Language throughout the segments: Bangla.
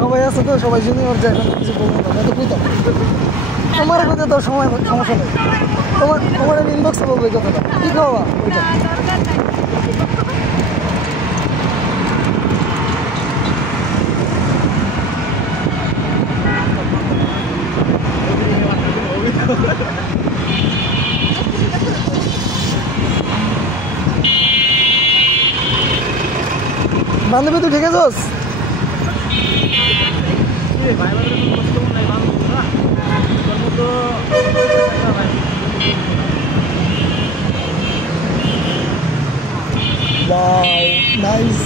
সবাই আছে তো সবাই জুনিয়র যে এখন কিছু বলবো না তো বুঝতে তোমার কথা তো সময় সমস্যা নেই তোমার আমি ইনবক্সে বলবো এই কথাটা কি খাওয়া ওইটা বান্ধবী তুই ঠিক আছোস Wow, nice.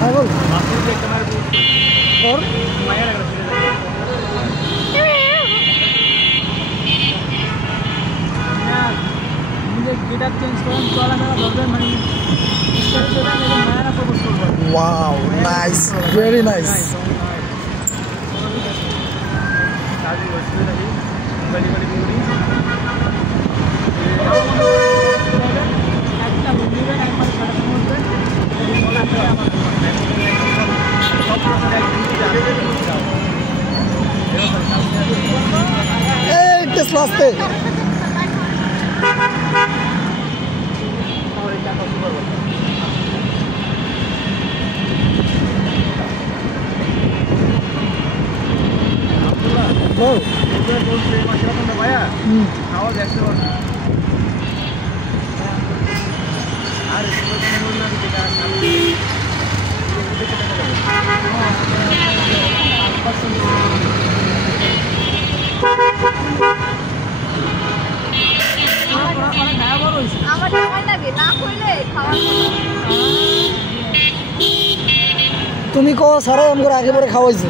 हाँ बोल और wow, nice, very nice. Hey, this last day. Bro. তুমি কো সারা আমগো আগে পরে খাওয়াইছো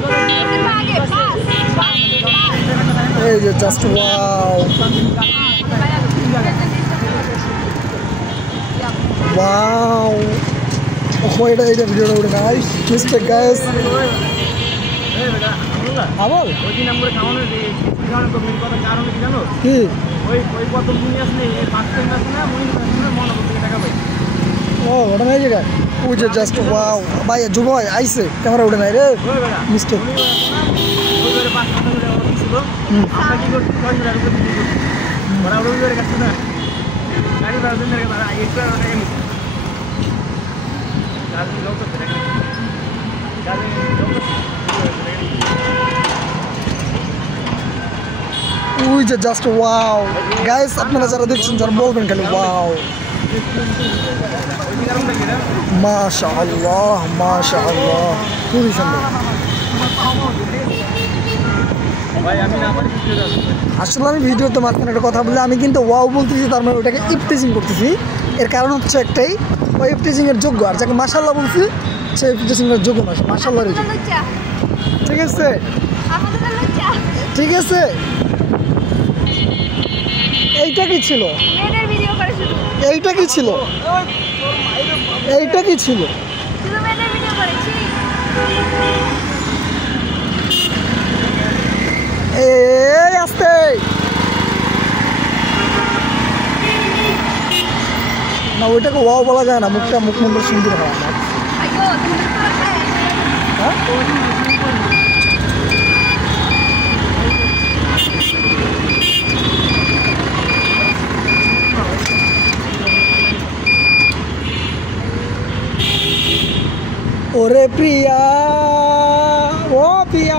এই যে জাস্ট ওয়াও ওয়াও ওহ এটা ভিডিওটা উঠে গাইস মিস্টেক গাইস এই বেটা আমল ওই দিন আমরা খাওয়ানো খাওয়ানো তো মেন কথা কারণ কি জানো কি ওই প্রথম দিন আসলে এই ফার্স্ট টাইম আসলে না মনে করতে টাকা পাই ও ওটা নাই জায়গা ওই যে জাস্ট ওয়াও ভাই যুব ভাই আইছে ক্যামেরা উঠে নাই রে মিস্টেক ওই করে 5 টাকা করে অর্ডার ছিল আমরা কি করতে 6 টাকা করে দিই বড় বড় করে কাছে না গাড়ি ভাড়া দেন না এক্সট্রা টাকা নিছে গাড়ি লোক তো গাড়ি লোক ওই যে জাস্ট ওয়াও গাইস আপনারা যারা দেখছেন যারা বলবেন খালি ওয়াও মাশাআল্লাহ মাশাআল্লাহ খুবই সুন্দর আসলে আমি ভিডিওতে মাঝখানে একটা কথা বলে আমি কিন্তু ওয়াও বলতেছি তার মানে ওটাকে ইফটিজিং করতেছি এর কারণ হচ্ছে একটাই ওই ইফটিজিং এর যোগ্য আর যাকে মাশাআল্লাহ বলছি সে ইফটিজিং এর যোগ্য না মাশাআল্লাহ ঠিক আছে ঠিক আছে এইটা কি ছিল এইটা কি ছিল এইটা কি ছিল এই আস্তে না ওইটাকে ওয়াও বলা যায় না মুখটা মুখমন্ডল সুন্দর হয় না ওরে প্রিয়া ও প্রিয়া